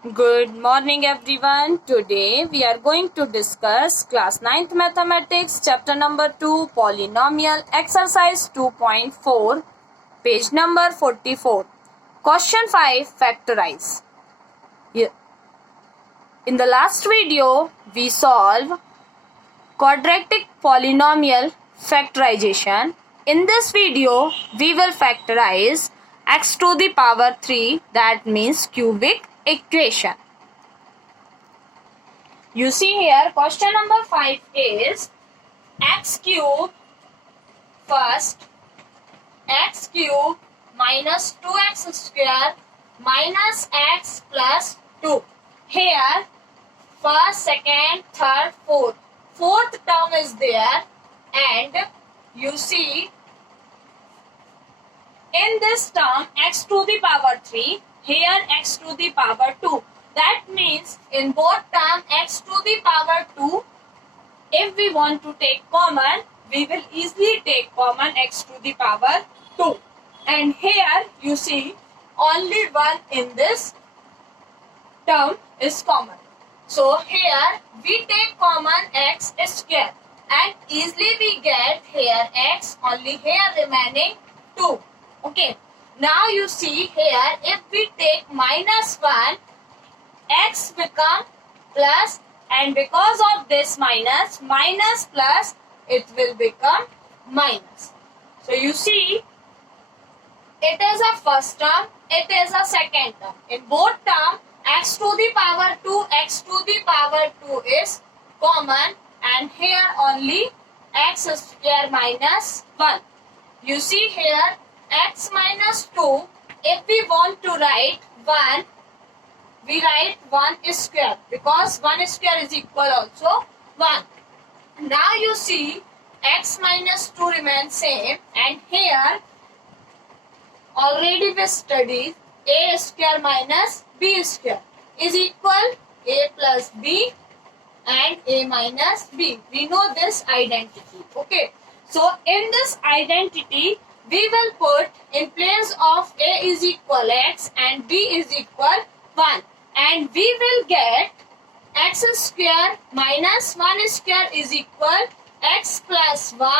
Good morning everyone. Today we are going to discuss class 9th mathematics chapter number 2 polynomial exercise 2.4 page number 44. Question 5 factorize. In the last video we solve quadratic polynomial factorization. In this video we will factorize x to the power 3, that means cubic equation. You see here question number 5 is x cube first x cube minus 2x square minus x plus 2. Here first, second, third, fourth. Fourth term is there and you see in this term x to the power 3, here x to the power 2. That means in both term x to the power 2, if we want to take common, we will easily take common x to the power 2. And here you see only 1 in this term is common. So here we take common x square and easily we get here x, only here remaining 2. Okay. Now you see here if we take minus 1, x become plus, and because of this minus plus, it will become minus. So you see it is a first term, it is a second term. In both term x to the power 2, x to the power 2 is common and here only x square minus 1. You see here x minus 2, if we want to write 1, we write 1 square because 1 square is equal also 1. Now you see x minus 2 remains same and here already we studied a square minus b square is equal a plus b and a minus b. We know this identity. Okay. So in this identity we will put in place of a is equal x and b is equal 1 and we will get x square minus 1 square is equal x plus 1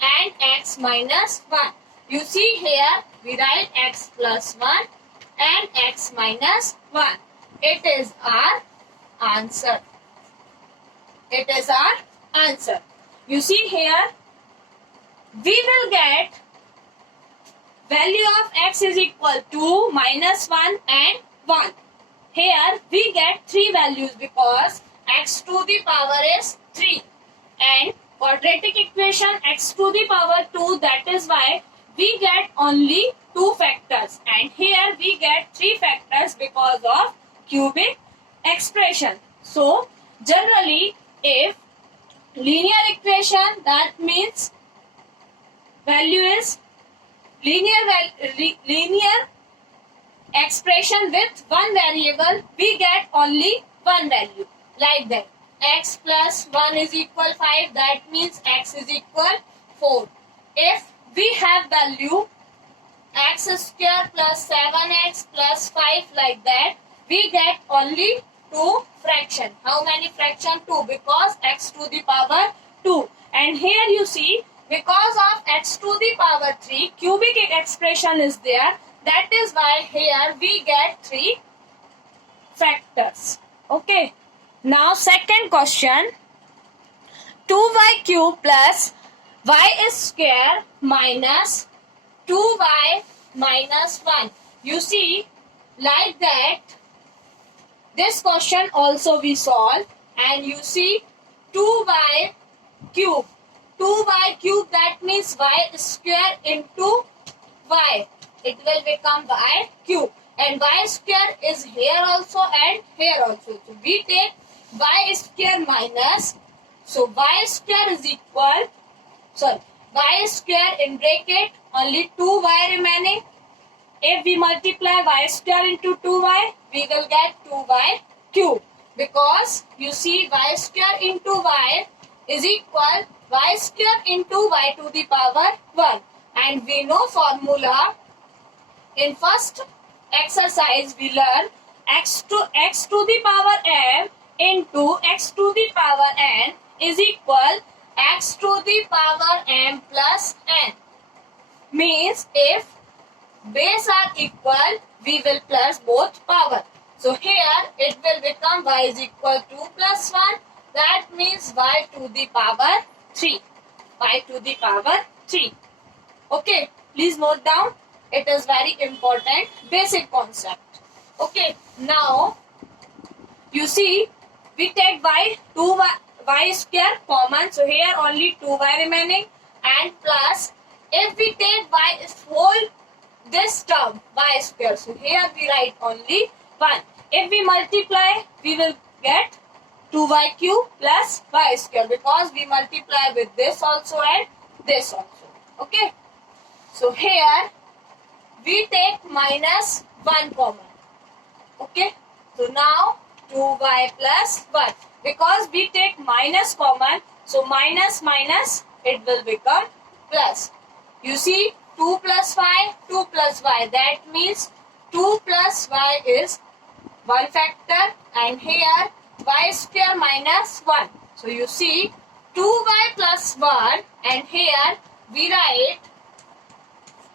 and x minus 1. You see here we write x plus 1 and x minus 1. It is our answer. It is our answer. You see here we will get value of x is equal to minus 1 and 1. Here we get 3 values because x to the power is 3 and quadratic equation x to the power 2, that is why we get only 2 factors and here we get 3 factors because of cubic expression. So generally if linear equation, that means value is linear expression with one variable, we get only one value like that. X plus 1 is equal 5, that means x is equal 4. If we have value x square plus 7x plus 5 like that, we get only 2 fraction. How many fraction? 2 because x to the power 2. And here you see because of x to the power 3 cubic expression is there. That is why here we get 3 factors. Okay. Now second question. 2y cube plus y square minus 2y minus 1. You see like that this question also we solve and you see 2y cube. 2y cube, that means y square into y. It will become y cube and y square is here also and here also. So we take y square minus, so y square is equal, y square in bracket only 2y remaining. If we multiply y square into 2y, we will get 2y cube because you see y square into y is equal y square into y to the power 1 and we know formula. In first exercise we learn x to the power m into x to the power n is equal x to the power m plus n. Means if base are equal, we will plus both power. So here it will become y is equal to 2 plus 1. That means y to the power 3. Y to the power 3. Okay, please note down. It is very important basic concept. Okay, now you see we take y square common. So here only 2y remaining and plus if we take y whole this term y square. So here we write only 1. If we multiply, we will get 2y cube plus y square because we multiply with this also and this also. Okay. So here we take minus 1 common. Okay. So now 2y plus 1. Because we take minus common, so minus minus it will become plus. You see 2 plus y, 2 plus y. That means 2 plus y is 1 factor and here y square minus 1. So you see 2y plus 1 and here we write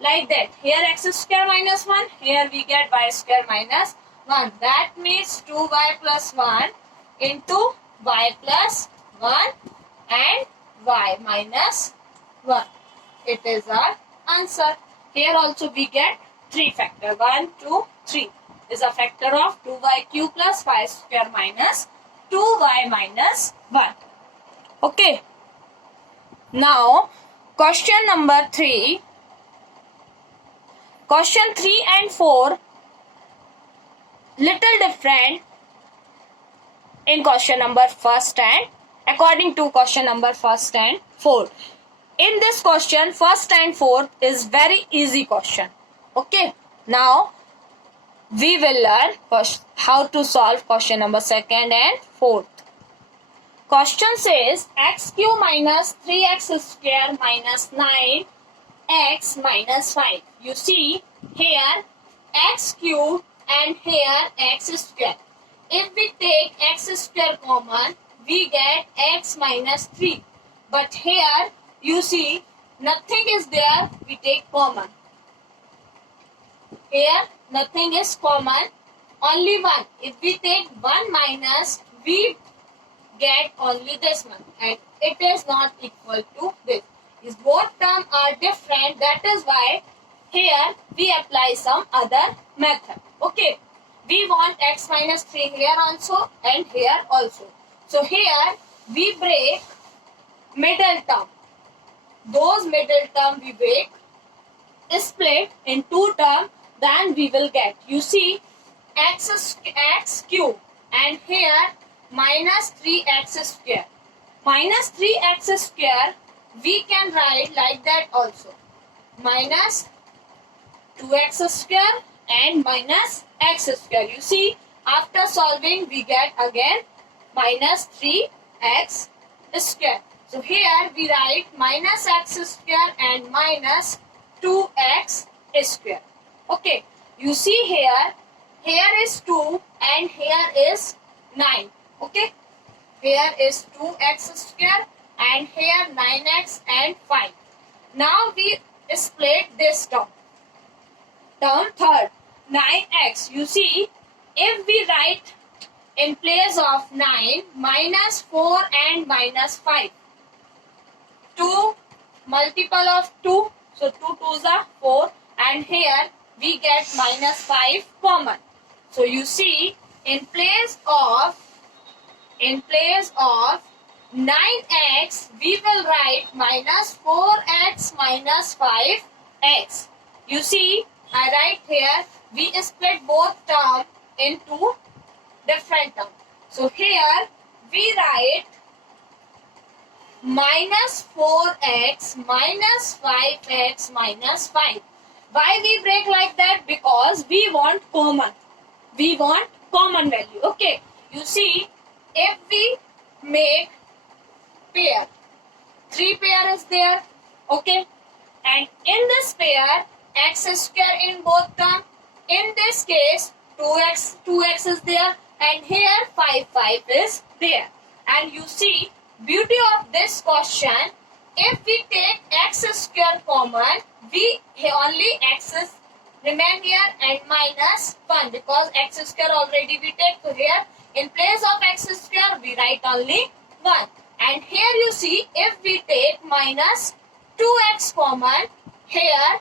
like that. Here x square minus 1, here we get y square minus 1. That means 2y plus 1 into y plus 1 and y minus 1. It is our answer. Here also we get 3 factor. 1, 2, 3 is a factor of 2y cube plus y square minus 2y minus 1. Okay. Now question number 3. Question 3 and 4 little different in question number first and according to question number first and 4. In this question, first and fourth is very easy question. Okay. Now we will learn first how to solve question number second and fourth. Question says x cube minus 3x square minus 9x minus 5. You see here x cube and here x square. If we take x square common, we get x minus 3. But here you see nothing is there, we take common. Here nothing is common, only 1. If we take 1 minus, we get only this one and it is not equal to this. These both terms are different, that is why here we apply some other method. Okay, we want x minus 3 here also and here also. So here we break middle term. Those middle term we break split in 2 term, then we will get, you see x cube and here minus 3x square. Minus 3x square we can write like that also. Minus 2x square and minus x square. You see after solving we get again minus 3x square. So here we write minus x square and minus 2x square. Okay, you see here is 2 and here is 9. Okay, here is 2x square and here 9x and 5. Now we split this term. Term third, 9x. You see, if we write in place of 9 minus 4 and minus 5. 2 multiple of 2, so 2 2s are 4 and here we get minus 5 common. So you see in place of 9x we will write minus 4x minus 5x. You see I write here we split both terms into different terms. So here we write minus 4x minus 5x minus 5. Why we break like that? Because we want common. We want common value. Okay. You see, if we make pair, 3 pair is there. Okay. And in this pair, x square in both terms. In this case, 2x is there, and here 5 is there. And you see, beauty of this question, if we take x square common, we only x is remain here and minus 1, because x square already we take. So here in place of x square we write only 1. And here you see, if we take minus 2x common, here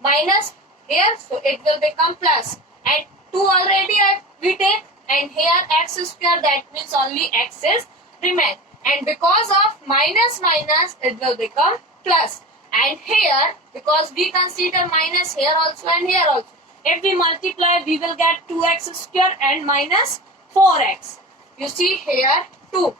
minus here, so it will become plus, and 2 already we take, and here x square, that means only x is remain, and because of minus minus it will become plus. And here, because we consider minus here also and here also, if we multiply we will get 2x square and minus 4x. You see here 2.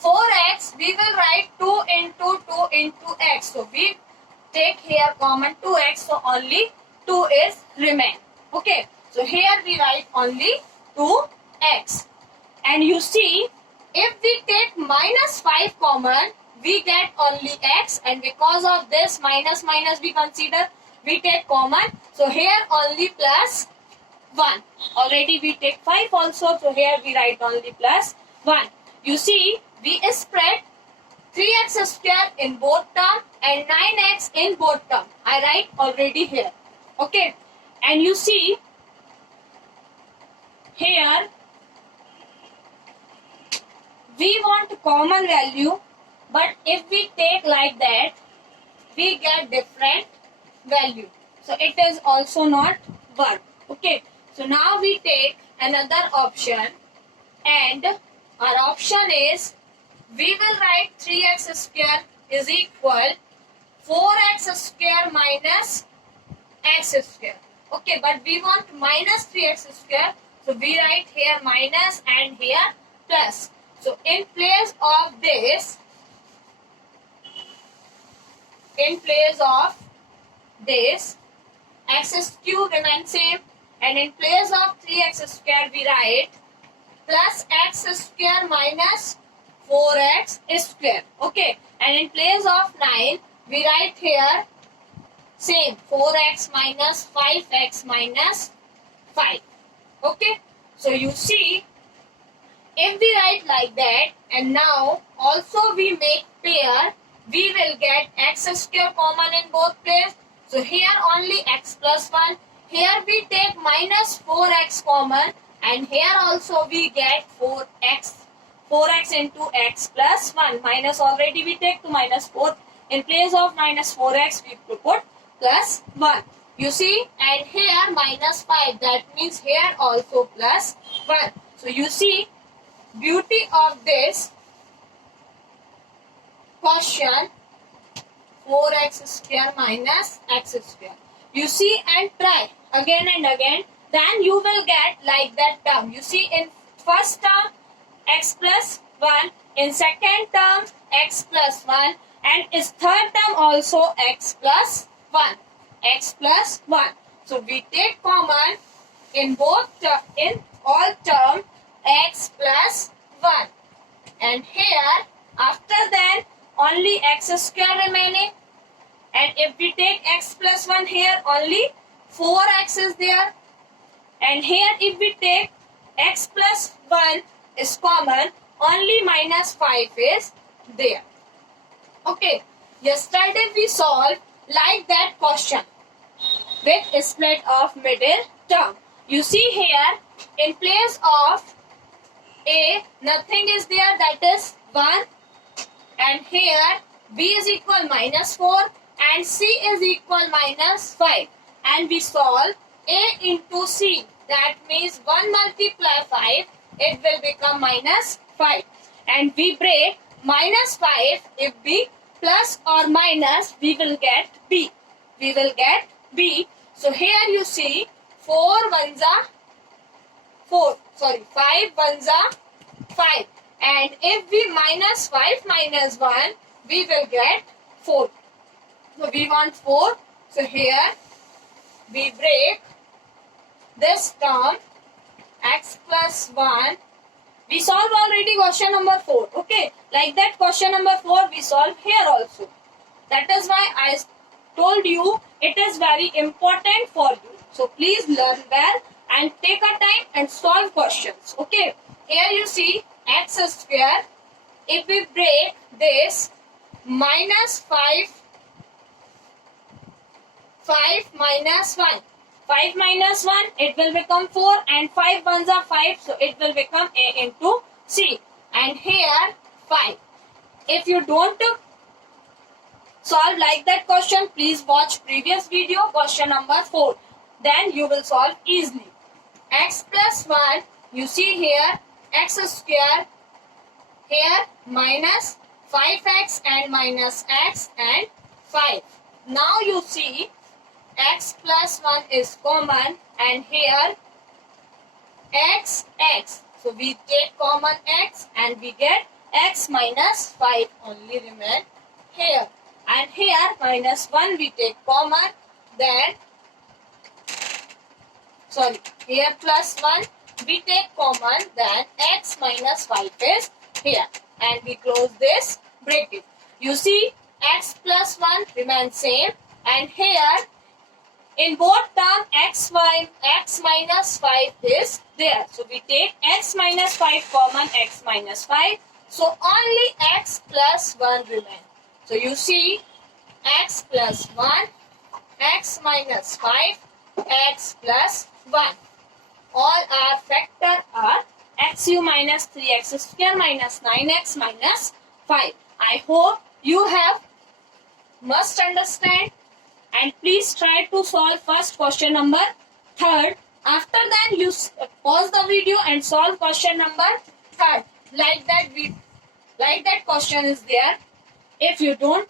4x we will write 2 into 2 into x. So we take here common 2x, so only 2 is remain. Okay, so here we write only 2x. And you see, if we take minus 5 common, we get only x, and because of this minus minus we consider, we take common, so here only plus 1. Already we take 5 also, so here we write only plus 1. You see, we spread 3x square in both term and 9x in both term. I write already here. Okay, and you see here we want common value, but if we take like that we get different value, so it is also not work. Okay, so now we take another option, and our option is, we will write 3x square is equal 4x square minus x square. Okay, but we want minus 3x square, so we write here minus and here plus. So in place of this, x cube remains same, and in place of 3x square we write plus x square minus 4x square. Okay, and in place of 9 we write here same 4x minus 5x minus 5. Okay, so you see, if we write like that, and now also we make pair, we will get x square common in both places. So here only x plus 1. Here we take minus 4x common, and here also we get 4x into x plus 1. Minus already we take to minus 4. In place of minus 4x we put plus 1. You see, and here minus 5. That means here also plus 1. So you see, beauty of this question, 4x square minus x square. You see, and try again and again, then you will get like that term. You see, in first term x plus 1, in second term x plus 1, and in third term also x plus 1. So we take common in both in all term x plus 1, and here after that only x square remaining, and if we take x plus 1, here only 4x is there, and here if we take x plus 1 is common, only minus 5 is there. Okay, yesterday we solved like that question with split of middle term. You see here, in place of a, nothing is there, that is 1, and here b is equal minus 4 and c is equal minus 5, and we solve a into c, that means 1 multiply 5, it will become minus 5, and we break minus 5, if b plus or minus we will get b. So here you see 5 ones are 5, and if we minus 5 minus 1 we will get 4. So we want 4. So here we break this term x plus 1. We solve already question number 4. Okay, like that question number 4 we solve here also. That is why I told you it is very important for you. So please learn well and take a time and solve questions. Okay, here you see x square. If we break this, minus 5 minus 1. 5 minus 1, it will become 4, and 5 ones are 5, so it will become a into c. And here 5. If you don't solve like that question, please watch previous video, question number 4. Then you will solve easily. X plus 1, you see here, x square, here minus 5x and minus x and 5. Now you see x plus 1 is common, and here x. So we take common x and we get x minus 5 only remain here. And here minus 1 we take common, then here plus 1 we take common, then x minus 5 is here. And we close this bracket. You see x plus 1 remains same, and here in both terms x minus 5 is there. So we take x minus 5 common, x minus 5. So only x plus 1 remains. So you see x plus 1, x minus 5, x plus 1. All our factor are xu minus 3x square minus 9x minus 5. I hope you have must understand, and please try to solve first question number 3rd. After that you pause the video and solve question number 3rd. Like that question is there. If you don't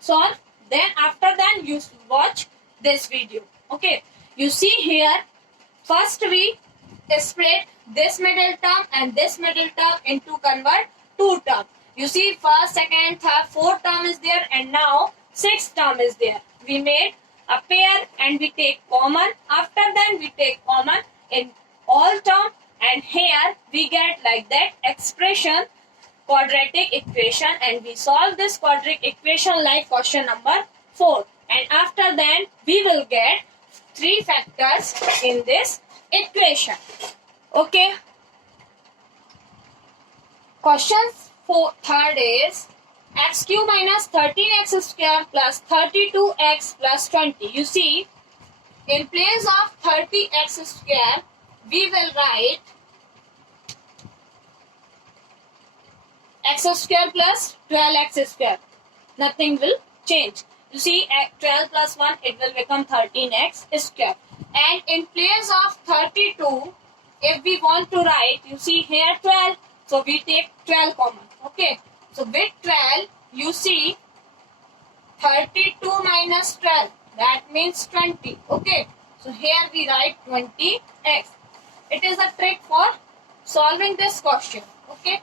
solve, then after that you watch this video. Okay, you see here, first we split this middle term and this middle term into convert two terms. You see first, second, third, fourth term is there, and now sixth term is there. We made a pair and we take common. After that we take common in all terms, and here we get like that expression, quadratic equation, and we solve this quadratic equation like question number 4. And after that we will get 3 factors in this equation. Okay. Question 3rd is x cube minus 13x square plus 32x plus 20. You see, in place of 30x square, we will write x square plus 12x square. Nothing will change. You see, 12 plus 1, it will become 13x square. And in place of 32, if we want to write, you see here 12, so we take 12 common. Okay, so with 12, you see 32 minus 12, that means 20. Okay, so here we write 20x. It is a trick for solving this question. Okay,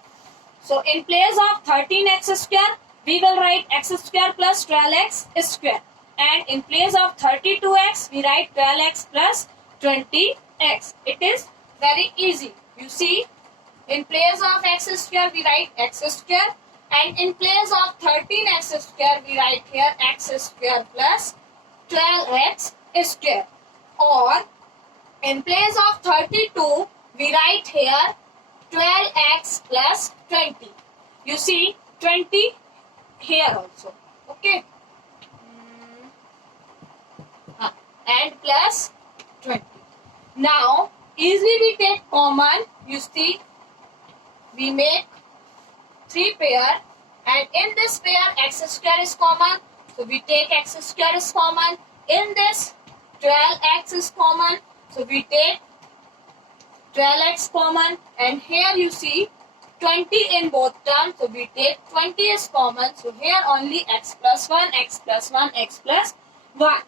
so in place of 13x square, we will write x square plus 12x square. And in place of 32x, we write 12x plus 20x. It is very easy. You see, in place of x square, we write x square. And in place of 13x square, we write here x square plus 12x square. Or in place of 32, we write here 12x plus 20. You see 20 here also. Okay. And plus 20. Now, easily we take common. You see, we make 3 pair, and in this pair x square is common, so we take x square is common. In this 12x is common, so we take 12x common. And here you see 20 in both terms, so we take 20 is common. So here only x plus 1, x plus 1, x plus 1,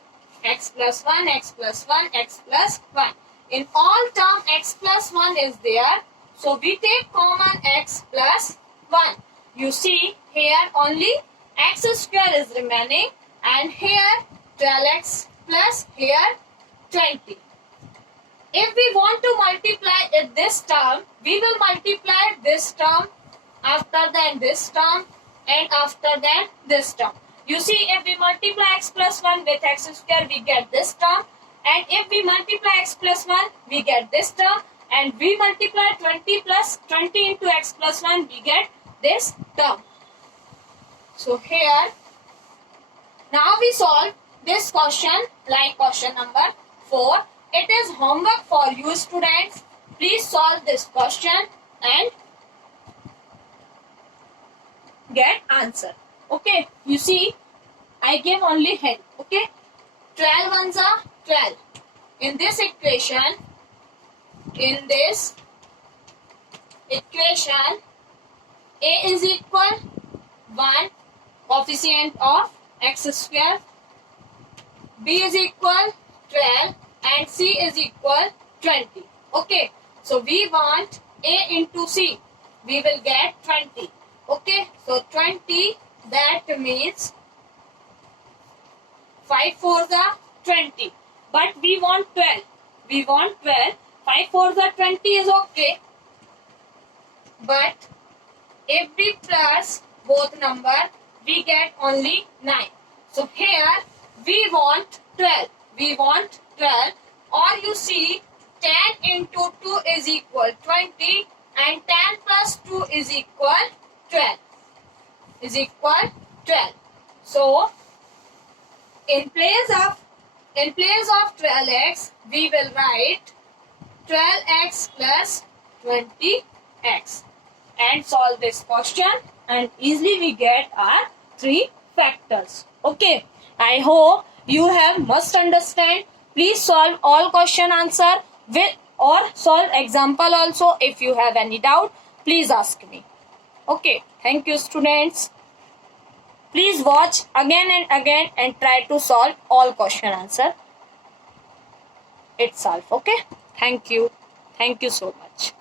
x plus 1, x plus 1, x plus 1. In all term x plus 1 is there, so we take common x plus 1. You see here only x square is remaining, and here 12x plus here 20. If we want to multiply this term, we will multiply this term, after that this term, and after that this term. You see, if we multiply x plus 1 with x square, we get this term, And if we multiply x plus 1, we get this term. And we multiply 20 plus 20 into x plus 1, we get this term. So here, now we solve this question like question number 4. It is homework for you students. Please solve this question and get answer. Okay, you see, I give only hint. Okay, 12 ones are 12. In this equation, a is equal 1, coefficient of x square, b is equal 12 and c is equal 20. Okay, so we want a into c, we will get 20. Okay, so 20, that means 5 fours are 20, but we want 12. 5 fours are 20 is okay, but if we plus both number, we get only 9. So here we want 12. Or you see, 10 into 2 is equal 20 and 10 plus 2 is equal 12. So in place of 12x, we will write 12x plus 20x and solve this question, and easily we get our 3 factors. Okay, I hope you have must understand. Please solve all question answer with or solve example also. If you have any doubt, please ask me. Okay, thank you students. Please watch again and again and try to solve all question answer itself. Okay, thank you so much.